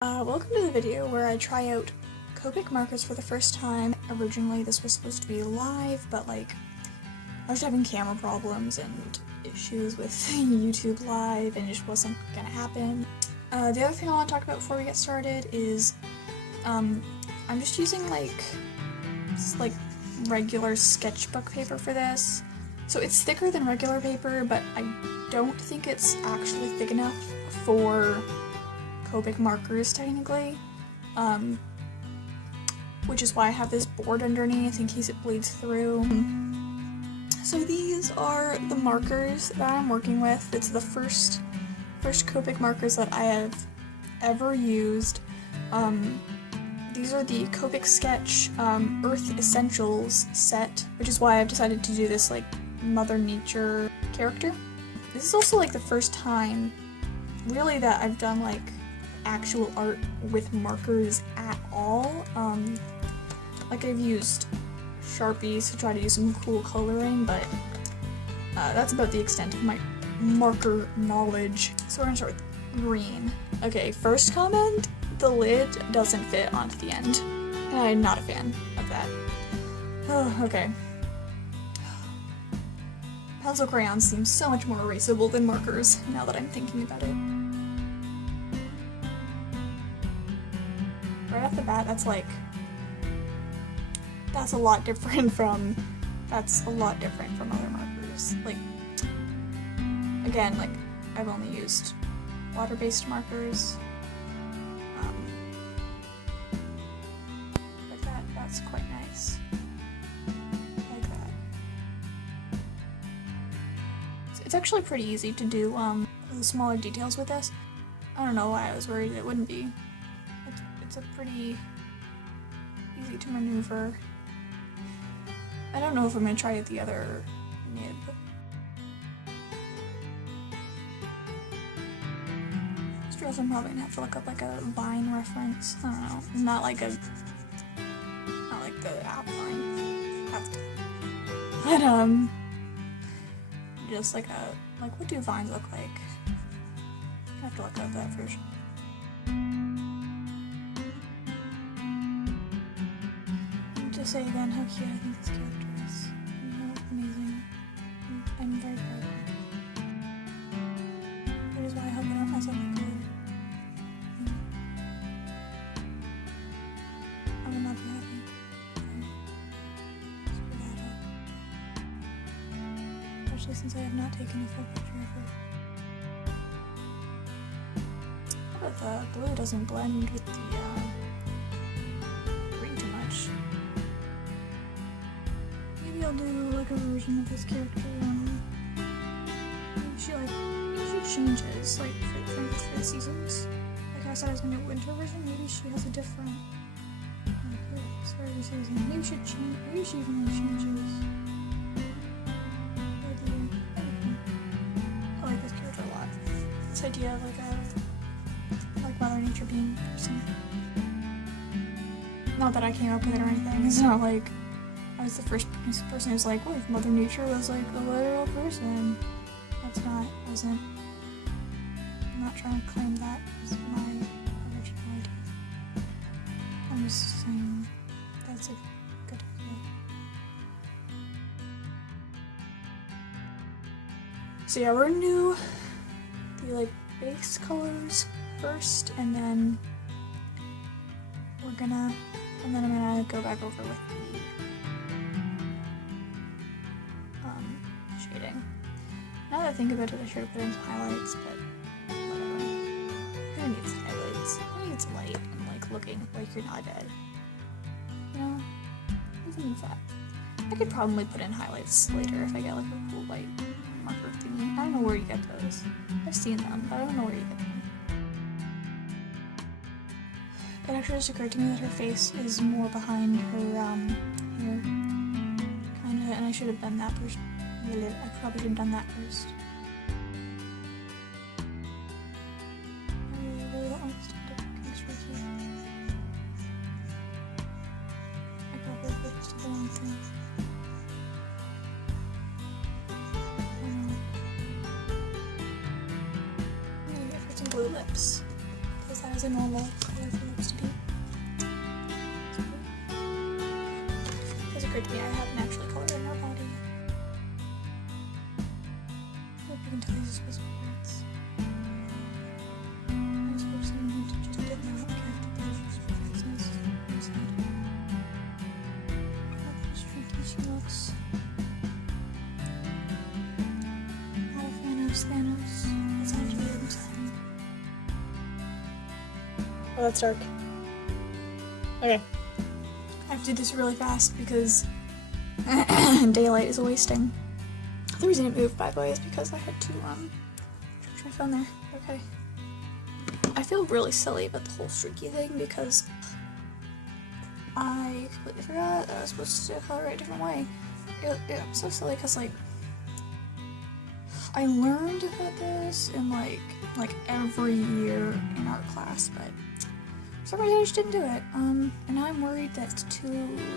Welcome to the video where I try out Copic markers for the first time. Originally this was supposed to be live, but like I was having camera problems and issues with YouTube Live and it just wasn't gonna happen. The other thing I want to talk about before we get started is I'm just using like regular sketchbook paper for this. So it's thicker than regular paper, but I don't think it's actually thick enough for Copic markers technically, which is why I have this board underneath in case it bleeds through. So these are the markers that I'm working with. It's the first Copic markers that I have ever used. These are the Copic Sketch Earth Essentials set, which is why I've decided to do this like Mother Nature character. This is also like the first time really that I've done like actual art with markers at all. Like I've used Sharpies to try to do some cool coloring, but that's about the extent of my marker knowledge. So we're gonna start with green. Okay, first comment, the lid doesn't fit onto the end. I'm not a fan of that. Oh, okay. Pencil crayons seem so much more erasable than markers now that I'm thinking about it. Right off the bat, that's a lot different from other markers. Like, again, like, I've only used water-based markers. But that's quite nice. Like that. It's actually pretty easy to do the smaller details with this. I don't know why I was worried it wouldn't be. It's a pretty easy to maneuver. I don't know if I'm gonna try it the other nib. Stress, I'm probably gonna have to look up like a Vine reference. I don't know. Not like the app Vine. But just like what do vines look like? I have to look up that version. To say again how cute I think this character is, and how amazing. I'm very proud of her. That is why I hope I don't mess up the color. I will not be happy if I screw that up. Especially since I have not taken a full picture of her. But the blue doesn't blend with the green too much. Maybe I'll do like a version of this character. She changes like for the seasons. Like I said, I was gonna do a winter version. Maybe she has a different. Sorry, season. Maybe she change. Maybe she even changes. I like this character a lot. This idea of like Mother Nature being a person. Not that I came up with it or anything. It's not like I was the first person who's like, what if Mother Nature was like a literal person? That's not, wasn't. I'm not trying to claim that as my original idea. I'm just saying that's a good idea. So yeah, we're gonna do the like base colors first, and then I'm gonna go back over with the shading. Now that I think about it, I should have put in some highlights, but whatever. Who needs highlights? Who needs light and like looking like you're not dead? You know? Who needs that? I could probably put in highlights later if I get like a cool white marker thingy. I don't know where you get those. I've seen them, but I don't know where you get them. It actually just occurred to me that her face is more behind her hair. Kinda, and I should have done that first. I probably should have done that first. I really don't understand the picture here. I probably fixed the wrong thing. I'm gonna get her some blue lips, because that is a normal supposed to be. It's occurred to me I haven't actually colored in our body yet. I hope you can tell these are supposed to be birds. I suppose someone who just didn't know what character they were supposed to be faces. How streaky she looks. Not a fan of Thanos. That's actually what I'm saying. Oh, that's dark. Okay. I have to do this really fast because daylight is wasting. The reason it moved, by the way, is because I had to charge my phone there. Okay. I feel really silly about the whole streaky thing because I completely forgot that I was supposed to color it a different way. I'm so silly because, like, I learned about this in, like every year in art class, but for some reason I just didn't do it. And now I'm worried that it's too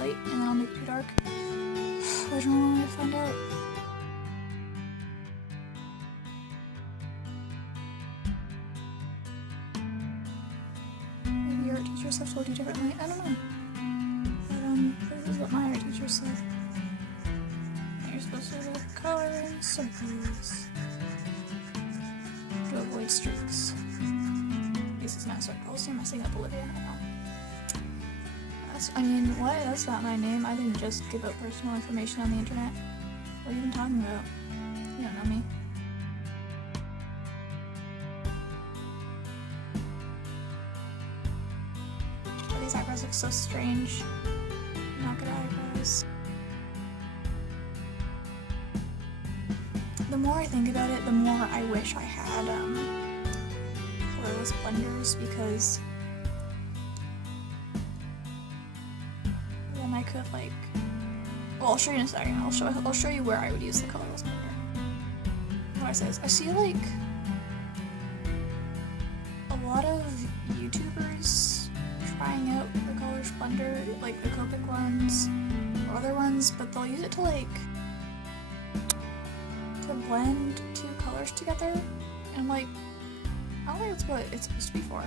late and then I'll make it too dark. I don't want to find out. Maybe your art teachers have told you differently. I don't know. But this is what my art teacher said. You're supposed to color in circles to avoid streaks. This is not circles. You're messing up, Olivia. I know. I mean, what? That's not my name. I didn't just give out personal information on the internet. What are you even talking about? You don't know me. Oh, these eyebrows look so strange. Not good eyebrows. The more I think about it, the more I wish I had colorless blenders, because then I could, like, well, I'll show you in a second. I'll show you where I would use the colorless blender. What I say is, I see like a lot of YouTubers trying out the colorless blender, like the Copic ones or other ones, but they'll use it to blend two colors together, and like, I don't think that's what it's supposed to be for.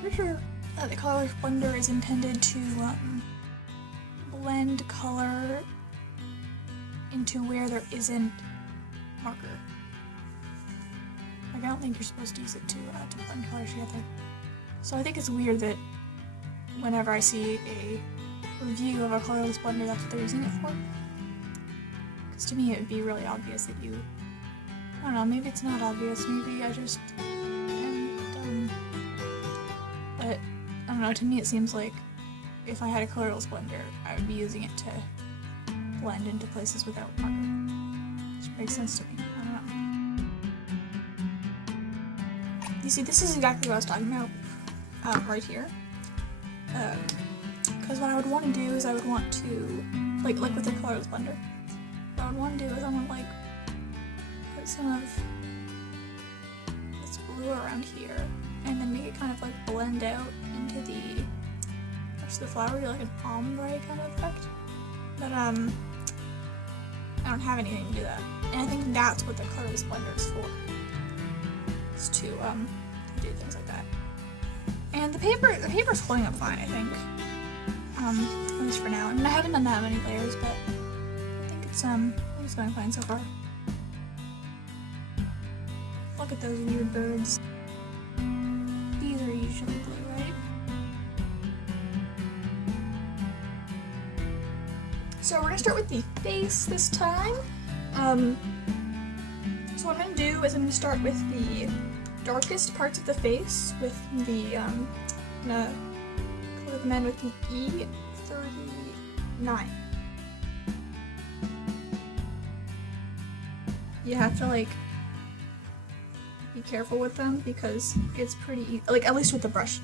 Pretty sure that the colorless blender is intended to blend color into where there isn't marker. Like, I don't think you're supposed to use it to blend colors together. So I think it's weird that whenever I see a review of a colorless blender, that's what they're using it for. Because to me it would be really obvious that you, I don't know, maybe it's not obvious, maybe I just am dumb. But, I don't know, to me it seems like if I had a colorless blender, I would be using it to blend into places without marker. Which makes sense to me, I don't know. You see, this is exactly what I was talking about, right here. Because what I would want to do is I would want to, like with the colorless blender, what I would want to do is I want to, like, put some of this blue around here, and then make it kind of, like, blend out into the rest of the flower, do like an ombre kind of effect. But, I don't have anything to do that. And I think that's what the colorless blender is for. Is to do things like that. And the paper's holding up fine, I think. At least for now. I mean, I haven't done that many layers, but I think it's going fine so far. Look at those weird birds. These are usually blue, right? So we're gonna start with the face this time. So what I'm gonna do is I'm gonna start with the darkest parts of the face with the, I'm gonna color them in with the E39. You have to, like, be careful with them because it's pretty, like, at least with the brush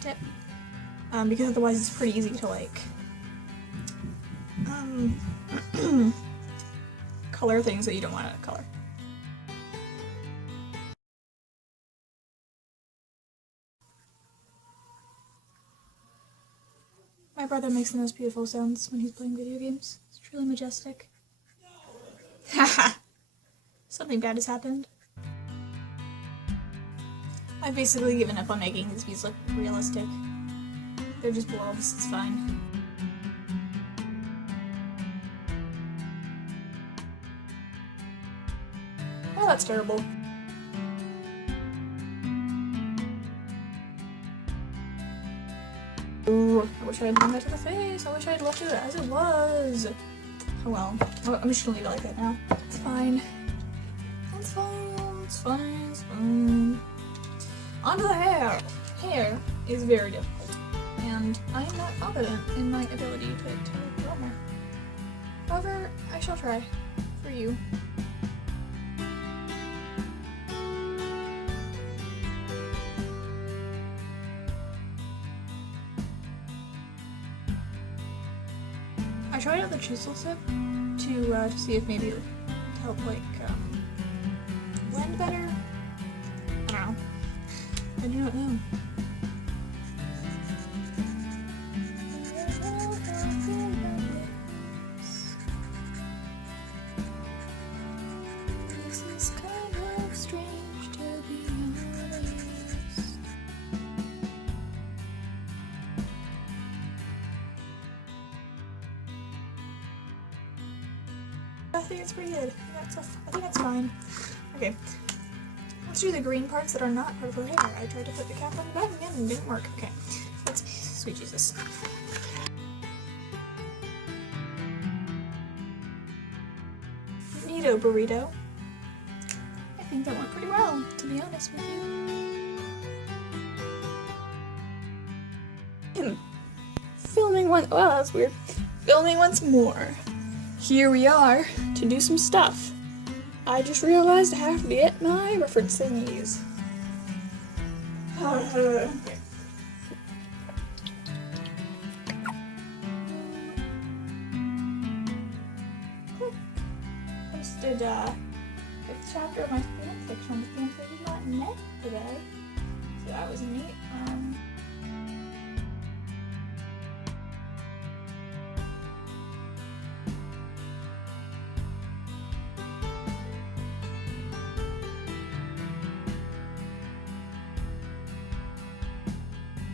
tip, because otherwise it's pretty easy to, like, color things that you don't want to color. My brother makes the most beautiful sounds when he's playing video games. It's truly majestic. Haha! Something bad has happened. I I've basically given up on making these bees look realistic. They're just blobs, it's fine. Oh, that's terrible. Ooh, I wish I had done that to the face. I wish I had left it as it was. Oh well. I'm just gonna leave it like that now. It's fine. It's fine. It's fine. It's fine. Onto the hair. Hair is very difficult, and I am not confident in my ability to draw more. However, I shall try for you. I tried out the chisel tip to see if maybe it would help, like, blend better. I don't know. I do not know. This is kind of strange, to be honest. I think it's pretty good. I think that's fine. Okay. Let's do the green parts that are not part of her hair. I tried to put the cap on the back again and it didn't work. Okay. Let's see. Sweet Jesus. Neato burrito. I think that went pretty well, to be honest with you. Filming one. Wow, that's weird. Filming once more. Here we are to do some stuff. I just realized I have to get my reference thingies. Okay. Posted 5th chapter of my fanfiction. The fanfiction got net today, so that was neat.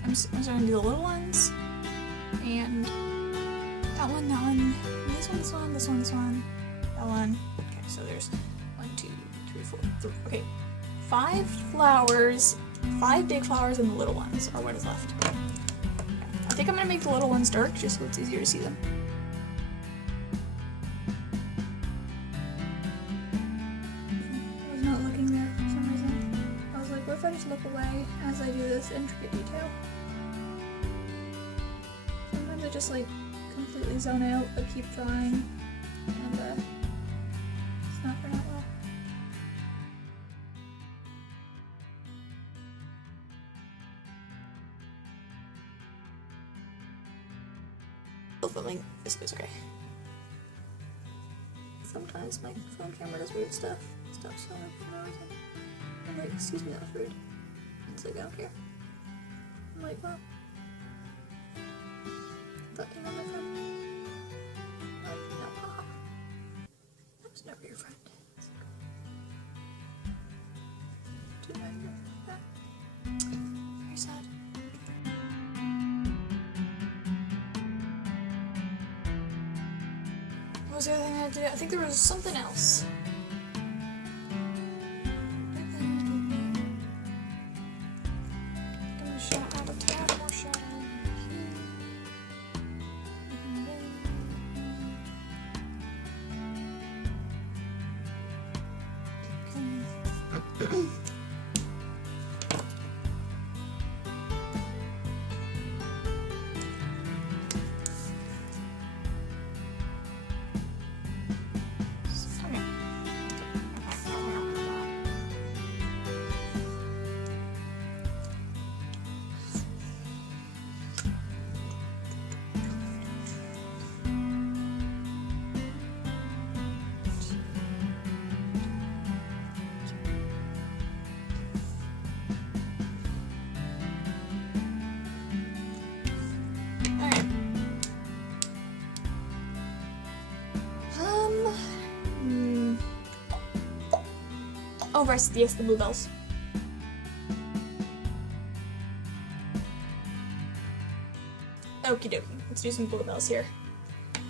I'm just gonna do the little ones, and that one, this one, that one. Okay, so there's 1, 2, 3, 4, 3. Okay, 5 flowers, 5 big flowers, and the little ones are what is left. Okay. I think I'm gonna make the little ones dark just so it's easier to see them. I was not looking there for some reason. I was like, what if I just look away as I do this intricate detail? Sometimes I just like completely zone out but keep drawing, and it's not turning out well. Still filming. This goes okay. Sometimes my phone camera does weird stuff. Stops filming for no reason. I'm like, excuse me, that was rude. It's like, I don't care. I'm like, well, I thought you were my friend. Like, no, haha. I was never your friend. Did I hear that? Very sad. What was the other thing I had to do? I think there was something else. Oh, yes, the bluebells. Okie dokie. Let's do some bluebells here.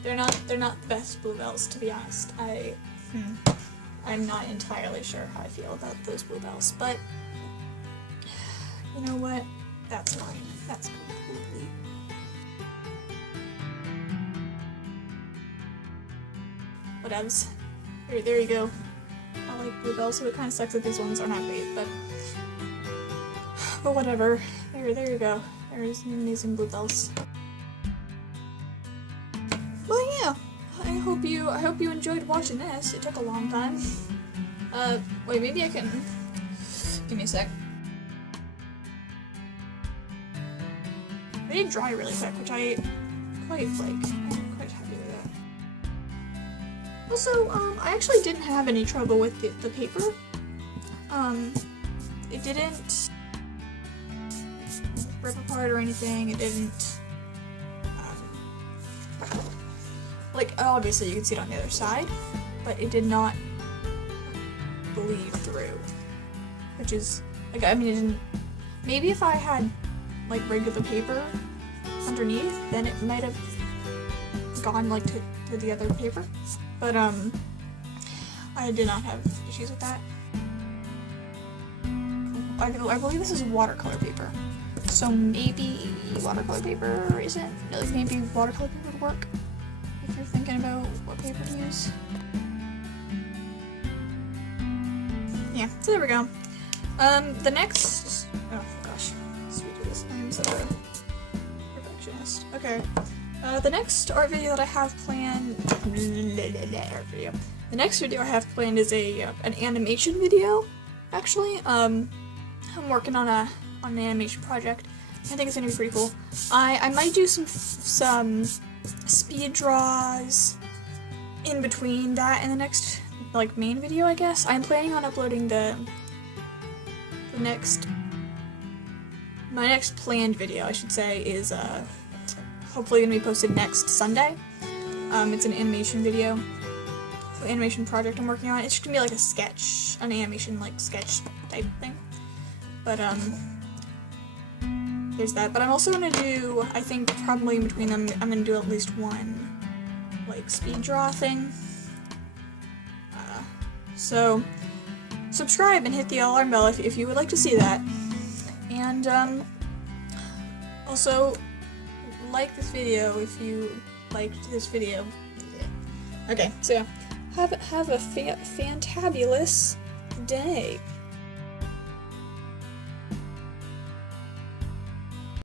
They're not the best bluebells, to be honest. I'm not entirely sure how I feel about those bluebells, but you know what? That's fine. That's completely. Whatevs. There you go. I like bluebells, so it kind of sucks that these ones are not great, but whatever. There you go. There's amazing bluebells. Well, yeah. I hope you enjoyed watching this. It took a long time. Wait, maybe I can. Give me a sec. They did dry really quick, which I quite like. I'm quite happy with that. Also, I actually didn't have any trouble with the paper. It didn't rip apart or anything. It didn't, like, obviously you can see it on the other side, but it did not bleed through, which is, like, I mean, it didn't, maybe if I had, like, regular paper underneath, then it might have gone, like, to the other paper, but, I did not have issues with that. I believe this is watercolor paper, so maybe watercolor paper isn't, like, maybe watercolor paper would work if you're thinking about what paper to use. Yeah, so there we go. The next, oh gosh, sweet Jesus, I'm such a perfectionist. Okay, the next art video that I have planned, the next video I have planned is an animation video, actually. I'm working on an animation project. I think it's gonna be pretty cool. I might do some speed draws in between that and the next, like, main video, I guess. I'm planning on uploading my next planned video, I should say, is hopefully gonna be posted next Sunday. It's an animation video, animation project I'm working on. It's just gonna be like a sketch, an animation, like, sketch type thing. But there's that. But I'm also gonna do, I think probably in between them, I'm gonna do at least one, like, speed draw thing. So subscribe and hit the alarm bell if you would like to see that. And also like this video if you liked this video. Okay, so yeah, have a fantabulous day.